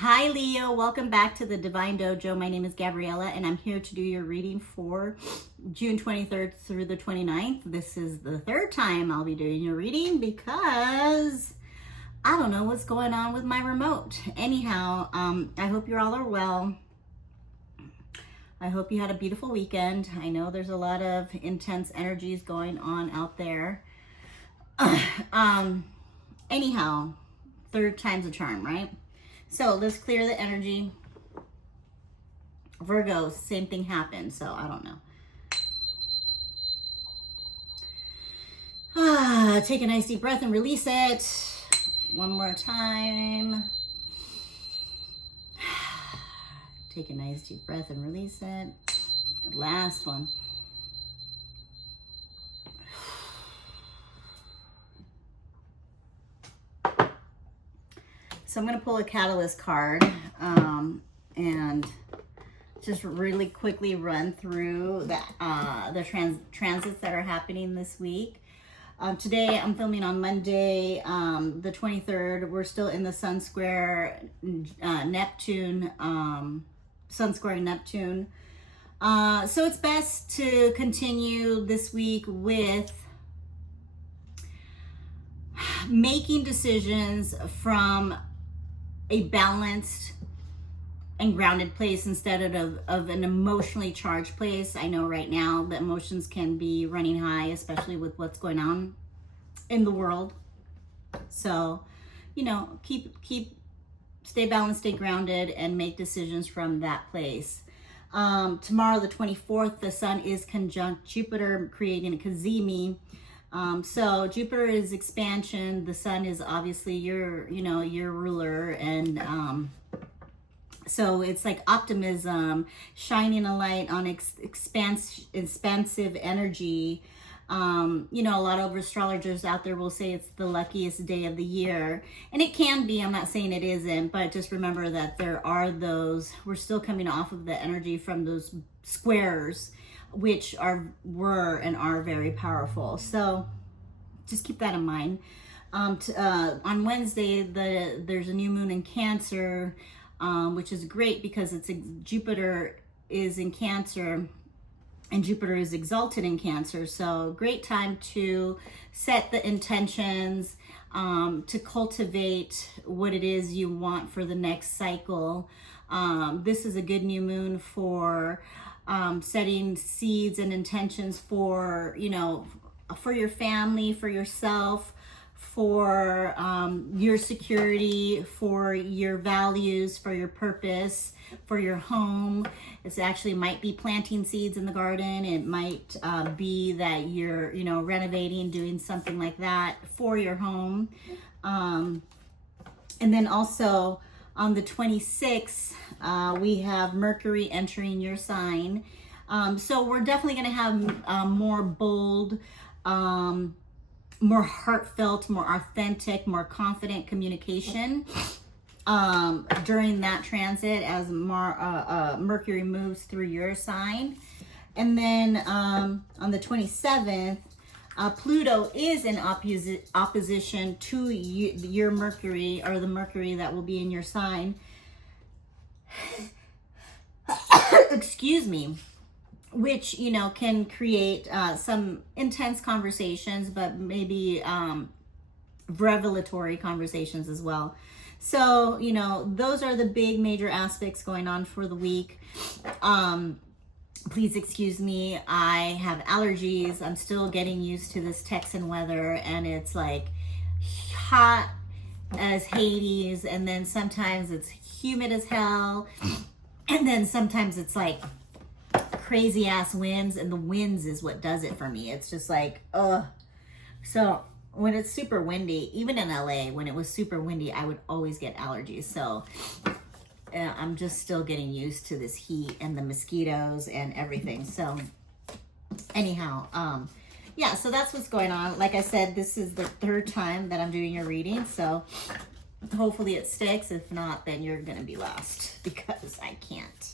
Hi Leo, welcome back to the Divine Dojo. My name is Gabriela and I'm here to do your reading for June 23rd through the 29th. This is the third time I'll be doing your reading because I don't know what's going on with my remote. Anyhow, I hope you all are well. I hope you had a beautiful weekend. I know there's a lot of intense energies going on out there. Anyhow, third time's a charm, right? So let's clear the energy. Virgo, same thing happened, so I don't know. Take a nice deep breath and release it. One more time. Take a nice deep breath and release it. Last one. So I'm going to pull a catalyst card and just really quickly run through the transits that are happening this week. Today I'm filming on Monday, the 23rd. We're still in the Sun Square Neptune, Sun Square Neptune. So it's best to continue this week with making decisions from a balanced and grounded place instead of an emotionally charged place. I know right now the emotions can be running high, especially with what's going on in the world. So, you know, stay balanced, stay grounded, and make decisions from that place. Tomorrow, the 24th, the sun is conjunct Jupiter, creating a cazimi. So Jupiter is expansion. The sun is obviously your ruler. And, so it's like optimism, shining a light on expansive energy. A lot of astrologers out there will say it's the luckiest day of the year. And it can be, I'm not saying it isn't, but just remember that there are we're still coming off of the energy from those squares, which were and are very powerful. So just keep that in mind. On Wednesday, there's a new moon in Cancer, which is great because Jupiter is in Cancer and Jupiter is exalted in Cancer. So great time to set the intentions, to cultivate what it is you want for the next cycle. This is a good new moon for setting seeds and intentions for your family, for yourself, for your security, for your values, for your purpose, for your home. It actually might be planting seeds in the garden. It might be that you're, renovating, doing something like that for your home. And then also on the 26th, we have Mercury entering your sign. So we're definitely going to have more bold, more heartfelt, more authentic, more confident communication during that transit as Mercury moves through your sign. And then on the 27th, Pluto is in opposition to your Mercury, or the Mercury that will be in your sign. Excuse me. Which, can create some intense conversations, but maybe revelatory conversations as well. So, those are the big major aspects going on for the week. Please excuse me. I have allergies. I'm still getting used to this Texan weather, and it's like hot as Hades, and then sometimes it's humid as hell, and then sometimes it's like crazy ass winds, and the winds is what does it for me. It's just like, ugh. So when it's super windy, even in LA, when it was super windy, I would always get allergies. So I'm just still getting used to this heat and the mosquitoes and everything. So anyhow, yeah, so that's what's going on. Like I said, this is the third time that I'm doing your reading. So hopefully it sticks. If not, then you're going to be lost because I can't.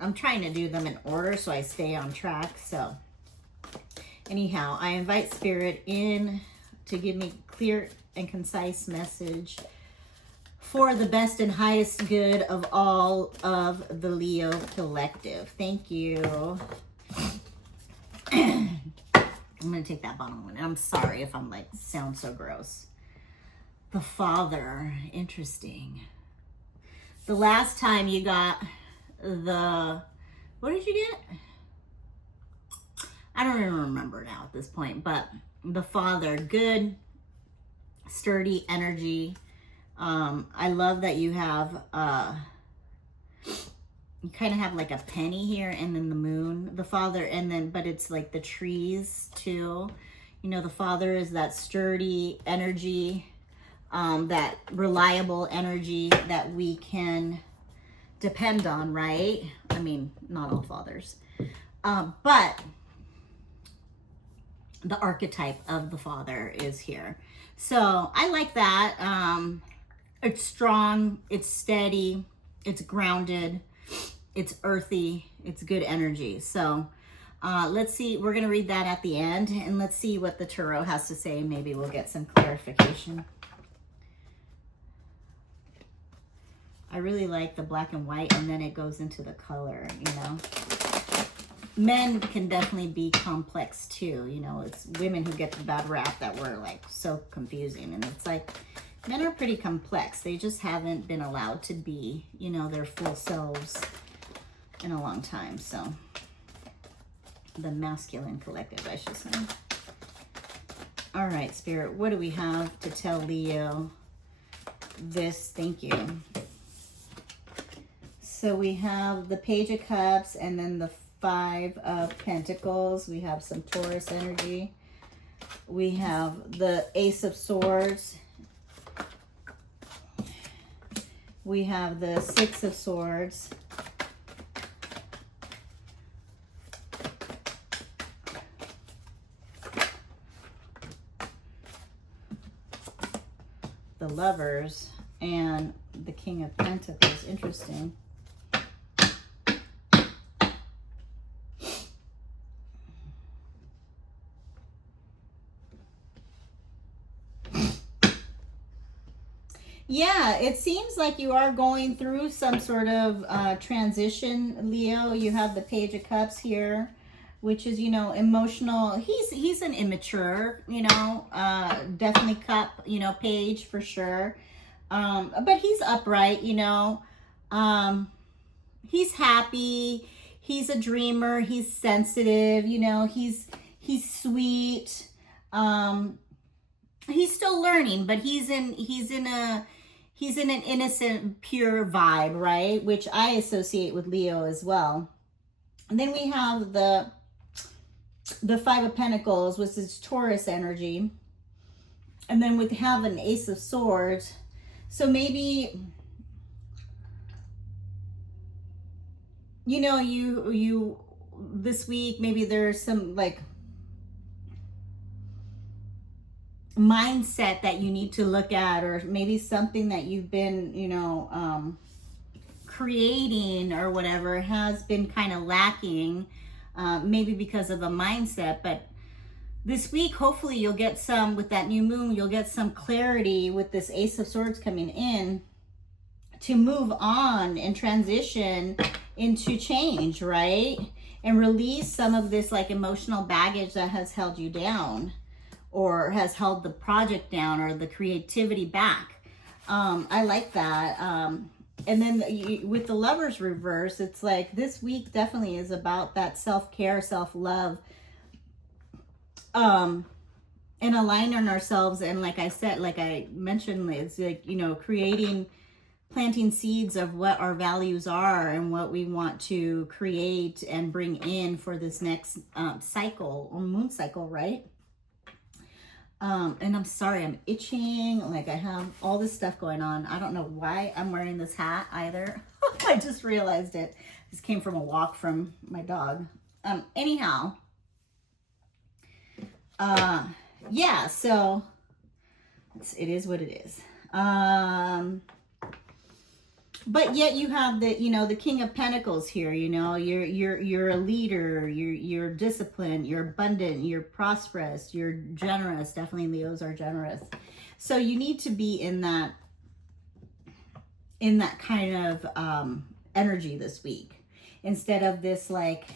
I'm trying to do them in order so I stay on track. So anyhow, I invite Spirit in to give me clear and concise message for the best and highest good of all of the Leo collective. Thank you. I'm going to take that bottom one. I'm sorry if I'm like, sound so gross. The Father. Interesting. The last time you got the, what did you get? I don't even remember now at this point, but the Father, good, sturdy energy. I love that you have, you kind of have like a penny here and then the moon, the Father, and then, but it's like the trees too. You know, the Father is that sturdy energy, that reliable energy that we can depend on, right? I mean, not all fathers, but the archetype of the Father is here. So I like that. It's strong, it's steady, it's grounded, it's earthy, it's good energy. So let's see, we're going to read that at the end, and let's see what the Tarot has to say. Maybe we'll get some clarification. I really like the black and white, and then it goes into the color, you know. Men can definitely be complex too, you know. It's women who get the bad rap that we're like so confusing, and it's like men are pretty complex. They just haven't been allowed to be, you know, their full selves in a long time. So the masculine collective, I should say. All right, Spirit, what do we have to tell Leo this? Thank you. So we have the Page of Cups and then the Five of Pentacles. We have some Taurus energy. We have the Ace of Swords. We have the Six of Swords. The Lovers and the King of Pentacles. Interesting. Yeah, it seems like you are going through some sort of transition, Leo. You have the Page of Cups here, which is, you know, emotional. He's an immature, you know, definitely cup, you know, page for sure. But he's upright, you know. He's happy. He's a dreamer. He's sensitive, you know. He's sweet. He's still learning, but he's in an innocent, pure vibe, right? Which I associate with Leo as well. And then we have the Five of Pentacles, which is Taurus energy. And then we have an Ace of Swords. So maybe, you know, you this week, maybe there's some like mindset that you need to look at, or maybe something that you've been, you know, creating or whatever has been kind of lacking, maybe because of a mindset. But this week, hopefully you'll get some, with that new moon, you'll get some clarity with this Ace of Swords coming in to move on and transition into change, right? And release some of this like emotional baggage that has held you down, or has held the project down, or the creativity back. I like that. And then with the Lovers reverse, it's like this week definitely is about that self-care, self-love, and aligning ourselves. And like I said, like I mentioned, it's like, you know, planting seeds of what our values are and what we want to create and bring in for this next cycle, or moon cycle, right? And I'm sorry, I'm itching. Like I have all this stuff going on. I don't know why I'm wearing this hat either. I just realized it. This came from a walk from my dog. Anyhow. Yeah, so it is what it is. But yet you have the, you know, the King of Pentacles here, you know, you're a leader, you're disciplined, you're abundant, you're prosperous, you're generous. Definitely Leos are generous. So you need to be in that in that kind of energy this week, instead of this like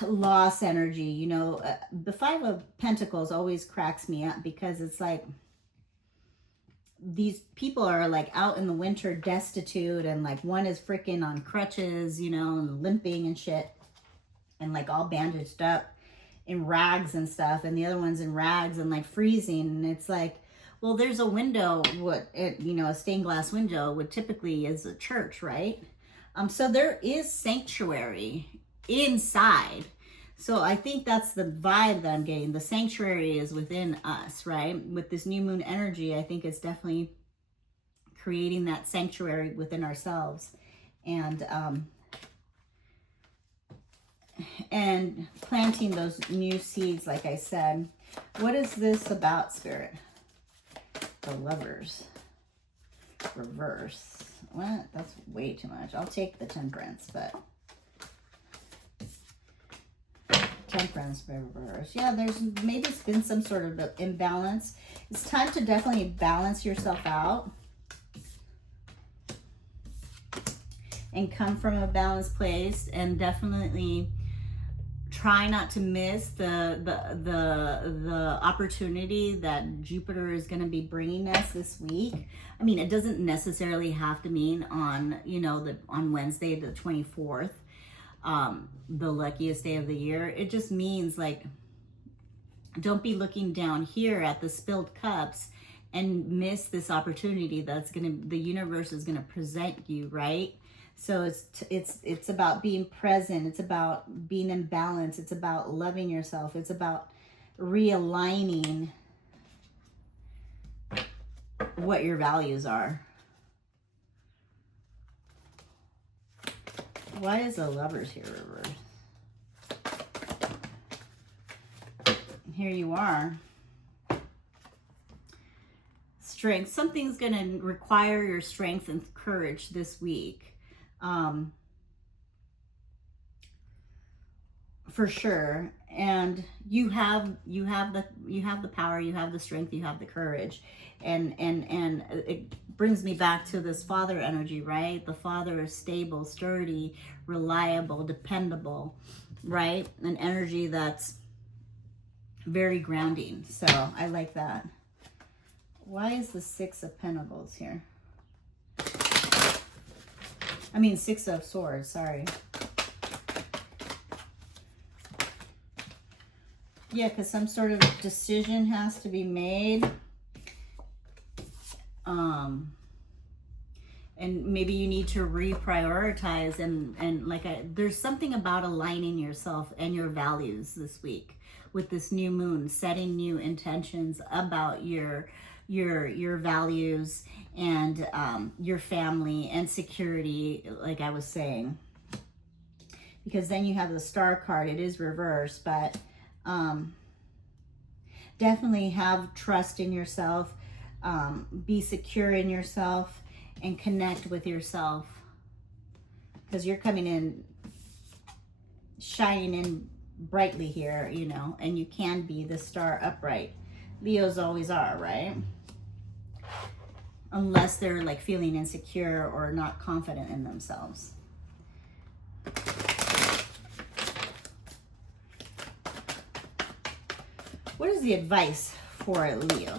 loss energy. You know, the Five of Pentacles always cracks me up, because it's like these people are like out in the winter destitute, and like one is freaking on crutches, you know, and limping and shit, and like all bandaged up in rags and stuff, and the other one's in rags and like freezing. And it's like, well, there's a window, you know, a stained glass window, what typically is a church, right? So there is sanctuary inside. So I think that's the vibe that I'm getting. The sanctuary is within us, right? With this new moon energy, I think it's definitely creating that sanctuary within ourselves. And planting those new seeds, like I said. What is this about, Spirit? The Lovers. Reverse. What? That's way too much. I'll take the Temperance, but... Temperance reverse. Yeah, there's maybe been some sort of imbalance. It's time to definitely balance yourself out and come from a balanced place, and definitely try not to miss the opportunity that Jupiter is going to be bringing us this week. I mean, it doesn't necessarily have to mean on, you know, on Wednesday the 24th. The luckiest day of the year. It just means like, don't be looking down here at the spilled cups and miss this opportunity that's the universe is gonna present you, right? So it's about being present. It's about being in balance. It's about loving yourself. It's about realigning what your values are. Why is the Lovers here reversed? Here you are. Strength. Something's going to require your strength and courage this week. For sure. And you have the power, you have the strength, you have the courage. And it brings me back to this father energy, right? The father is stable, sturdy, reliable, dependable, right? An energy that's very grounding. So I like that. Why is the Six of Pentacles here? I mean, Six of Swords, sorry. Yeah, because some sort of decision has to be made. And maybe you need to reprioritize, and like there's something about aligning yourself and your values this week with this new moon, setting new intentions about your values and your family and security, like I was saying. Because then you have the Star card. It is reversed, but definitely have trust in yourself, be secure in yourself, and connect with yourself, because you're coming in shining in brightly here, you know, and you can be the star upright. Leos always are, right? Unless they're like feeling insecure or not confident in themselves. What is the advice for a Leo?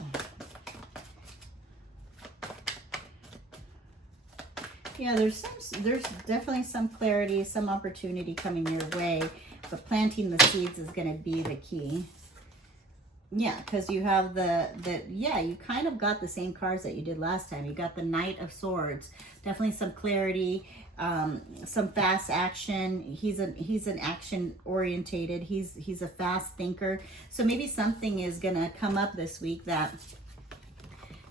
Yeah, there's definitely some clarity, some opportunity coming your way, but planting the seeds is going to be the key. Yeah, because you have yeah, you kind of got the same cards that you did last time. You got the Knight of Swords, definitely some clarity, some fast action. He's an action orientated. He's a fast thinker. So maybe something is going to come up this week that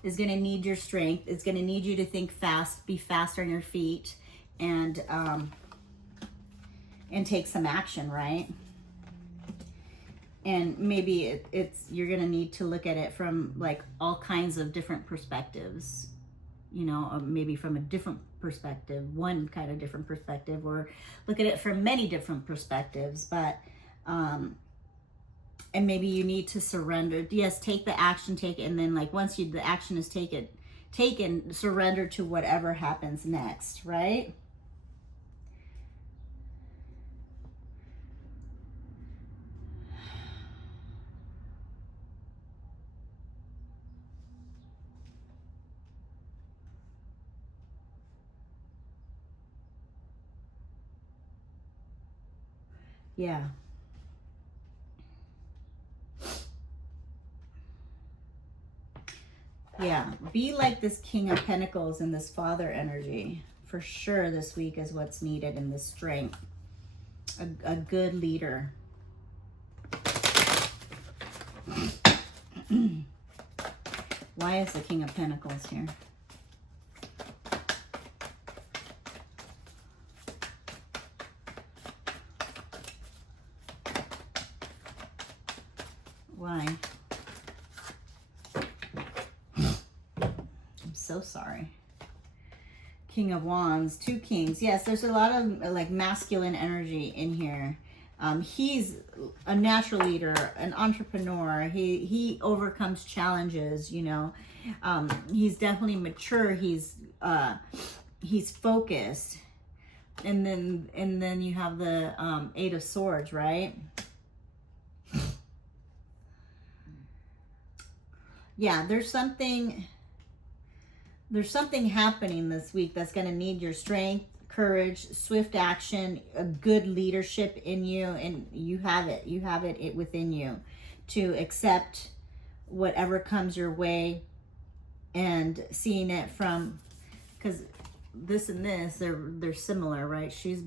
is going to need your strength. It's going to need you to think fast, be fast on your feet, and take some action, right? And maybe you're going to need to look at it from like all kinds of different perspectives, you know, or maybe from a different perspective, one kind of different perspective, or look at it from many different perspectives. But and maybe you need to surrender. Yes, take the action, take it, and then like once the action is taken, taken, surrender to whatever happens next, right? Yeah. Yeah, be like this King of Pentacles and this Father energy. For sure this week is what's needed in this strength. A good leader. Why is the King of Pentacles here? Why? So sorry. King of Wands, 2 kings. Yes, there's a lot of like masculine energy in here. He's a natural leader, an entrepreneur. He overcomes challenges, you know. He's definitely mature. He's focused. And then you have the 8 of Swords, right? Yeah, there's something happening this week that's going to need your strength, courage, swift action, a good leadership in you, and you have it within you to accept whatever comes your way and seeing it from, because this and this, they're similar, right? She's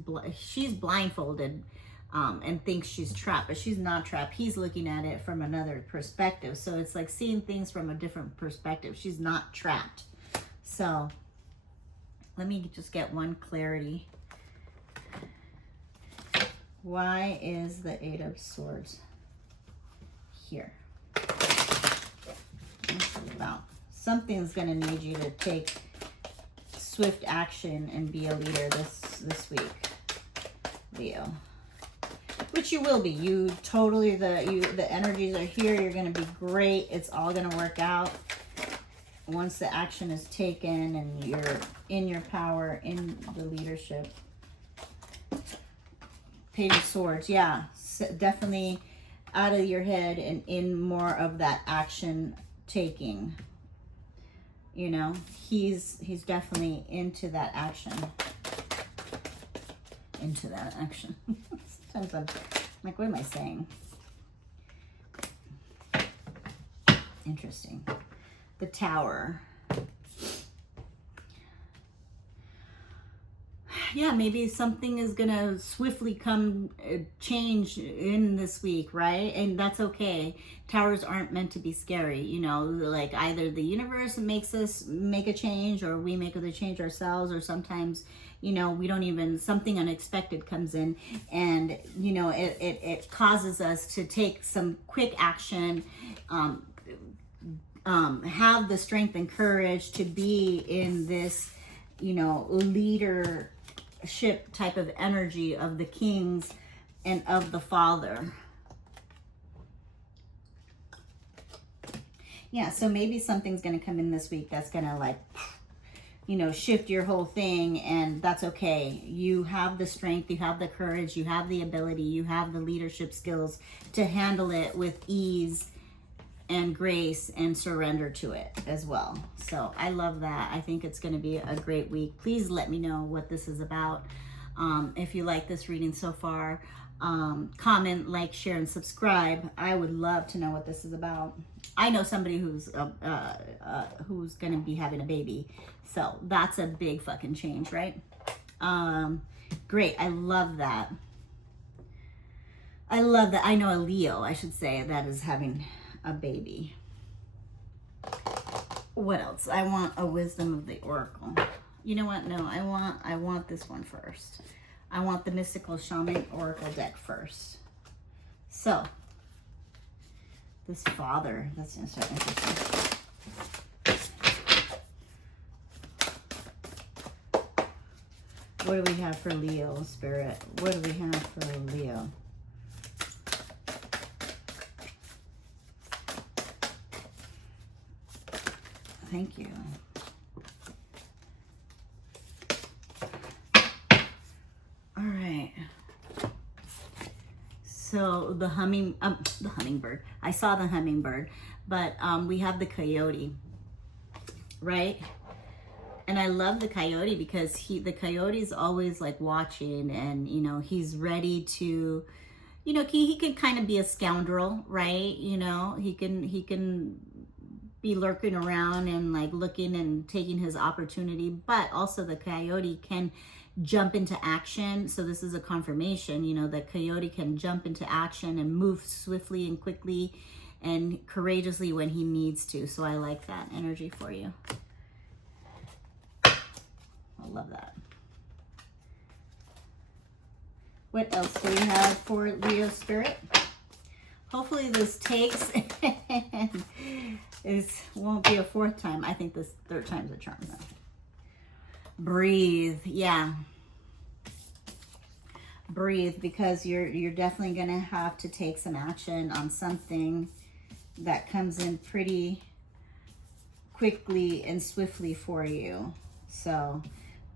blindfolded and thinks she's trapped, but she's not trapped. He's looking at it from another perspective, so it's like seeing things from a different perspective. She's not trapped. So let me just get one clarity. Why is the 8 of Swords here? What's it about? Something's going to need you to take swift action and be a leader this week, Leo. Which you will be. You totally, the energies are here. You're going to be great. It's all going to work out. Once the action is taken and you're in your power, in the leadership. Page of Swords, yeah, definitely out of your head and in more of that action taking. You know, he's definitely into that action. Into that action. Sometimes I'm like, what am I saying? Interesting. The Tower. Yeah, maybe something is gonna swiftly come change in this week, right? And that's okay. Towers aren't meant to be scary, you know, like either the universe makes us make a change or we make the change ourselves, or sometimes, you know, we don't even, something unexpected comes in and, you know, it causes us to take some quick action, have the strength and courage to be in this, you know, leadership type of energy of the kings and of the Father. Yeah, so maybe something's going to come in this week that's going to, like, you know, shift your whole thing, and that's okay. You have the strength, you have the courage, you have the ability, you have the leadership skills to handle it with ease and grace and surrender to it as well. So I love that. I think it's going to be a great week. Please let me know what this is about. If you like this reading so far, comment, like, share, and subscribe. I would love to know what this is about. I know somebody who's going to be having a baby. So that's a big fucking change, right? Great. I love that. I love that. I know a Leo, I should say, that is having a baby. What else? I want a Wisdom of the Oracle. You know what? No, I want this one first. I want the Mystical Shaman Oracle deck first. So, this Father, that's going to start interesting. What do we have for Leo, Spirit? What do we have for Leo? Thank you. So the hummingbird. I saw the hummingbird, but we have the coyote, right? And I love the coyote because the coyote's always like watching, and you know, he's ready to, you know, he can kind of be a scoundrel, right? You know, he can be lurking around and like looking and taking his opportunity, but also the coyote can jump into action. So this is a confirmation, you know, that coyote can jump into action and move swiftly and quickly and courageously when he needs to. So I like that energy for you. I love that. What else do we have for Leo Spirit? Hopefully this takes and it won't be a fourth time. I think this third time's a charm though. Breathe. Yeah. Breathe, because you're definitely going to have to take some action on something that comes in pretty quickly and swiftly for you. So,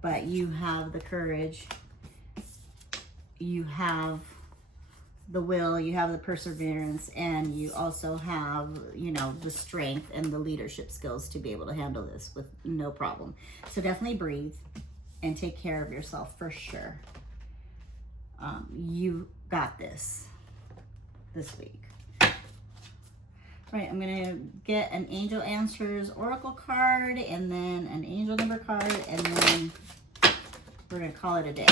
but you have the courage, you have the will, you have the perseverance, and you also have, you know, the strength and the leadership skills to be able to handle this with no problem. So definitely breathe and take care of yourself for sure. You got this week. Right, I'm gonna get an Angel Answers Oracle card and then an Angel Number card, and then we're gonna call it a day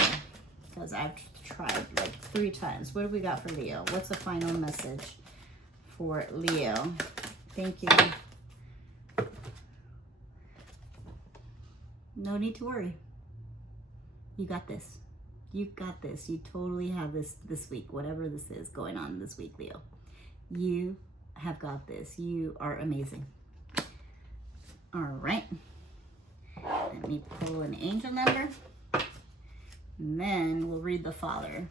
because I've tried like 3 times. What do we got for Leo? What's the final message for Leo? Thank you. No need to worry. You got this. You got this. You totally have this week, whatever this is going on this week, Leo. You have got this. You are amazing. All right. Let me pull an angel number, and then we'll read the Father.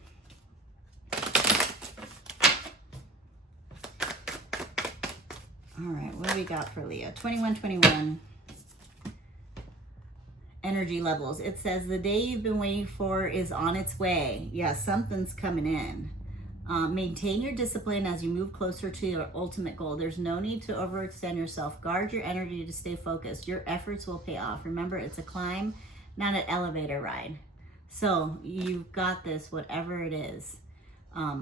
All right, what do we got for Leo? 2121. Energy levels. It says the day you've been waiting for is on its way. Yeah, something's coming in. Maintain your discipline as you move closer to your ultimate goal. There's no need to overextend yourself. Guard your energy to stay focused. Your efforts will pay off. Remember, it's a climb, not an elevator ride. So you've got this, whatever it is.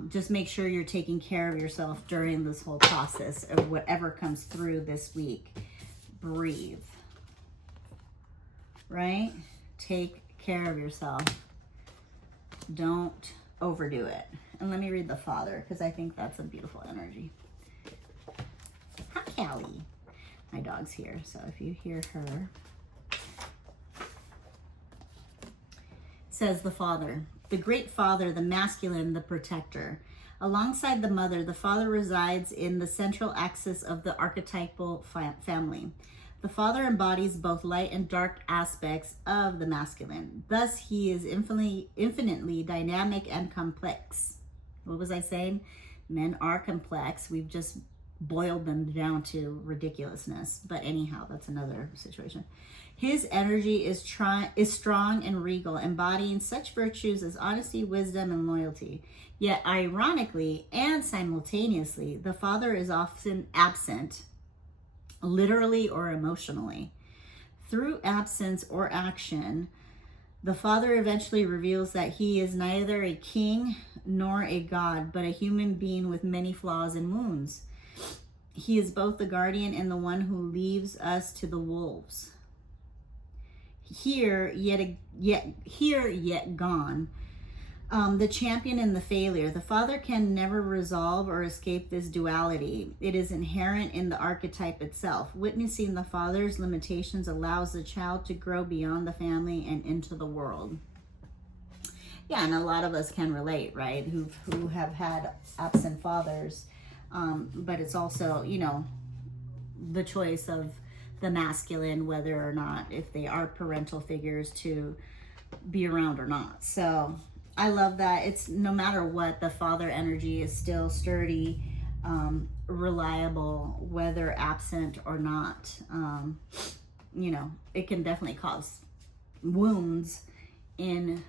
Just make sure you're taking care of yourself during this whole process of whatever comes through this week. Breathe. Right? Take care of yourself. Don't overdo it. And let me read the Father, because I think that's a beautiful energy. Hi, Callie. My dog's here, so if you hear her. Says the Father. The great Father, the masculine, the protector. Alongside the mother, the Father resides in the central axis of the archetypal family. The Father embodies both light and dark aspects of the masculine. Thus, he is infinitely dynamic and complex. What was I saying? Men are complex. We've just boiled them down to ridiculousness. But anyhow, that's another situation. His energy is strong and regal, embodying such virtues as honesty, wisdom, and loyalty. Yet, ironically and simultaneously, the Father is often absent, literally or emotionally. Through absence or action, the Father eventually reveals that he is neither a king nor a god, but a human being with many flaws and wounds. He is both the guardian and the one who leaves us to the wolves. Here, yet gone. The champion and the failure. The Father can never resolve or escape this duality. It is inherent in the archetype itself. Witnessing the Father's limitations allows the child to grow beyond the family and into the world. Yeah, and a lot of us can relate, right? Who have had absent fathers. But it's also, you know, the choice of the masculine, whether or not, if they are parental figures, to be around or not. So I love that. It's no matter what, the Father energy is still sturdy, reliable, whether absent or not. You know, it can definitely cause wounds in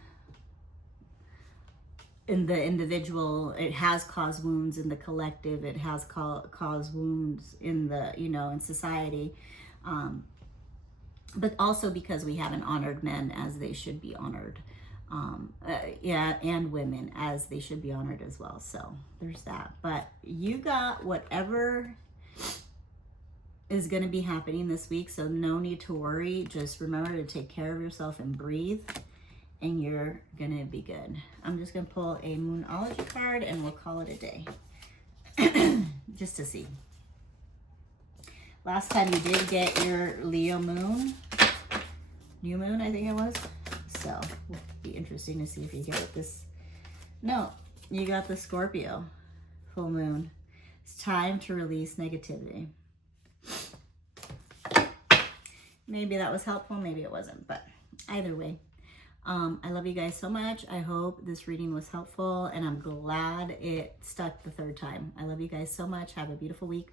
in the individual, it has caused wounds. In the collective, it has caused wounds in the, you know, in society. But also because we haven't honored men as they should be honored. Yeah, and women as they should be honored as well. So there's that. But you got whatever is going to be happening this week, so no need to worry. Just remember to take care of yourself and breathe, and you're going to be good. I'm just going to pull a Moonology card and we'll call it a day. Just to see. Last time you did get your Leo moon, new moon, I think it was. So it'll be interesting to see if you get it this. No, you got the Scorpio full moon. It's time to release negativity. Maybe that was helpful, maybe it wasn't, but either way, I love you guys so much. I hope this reading was helpful, and I'm glad it stuck the third time. I love you guys so much. Have a beautiful week.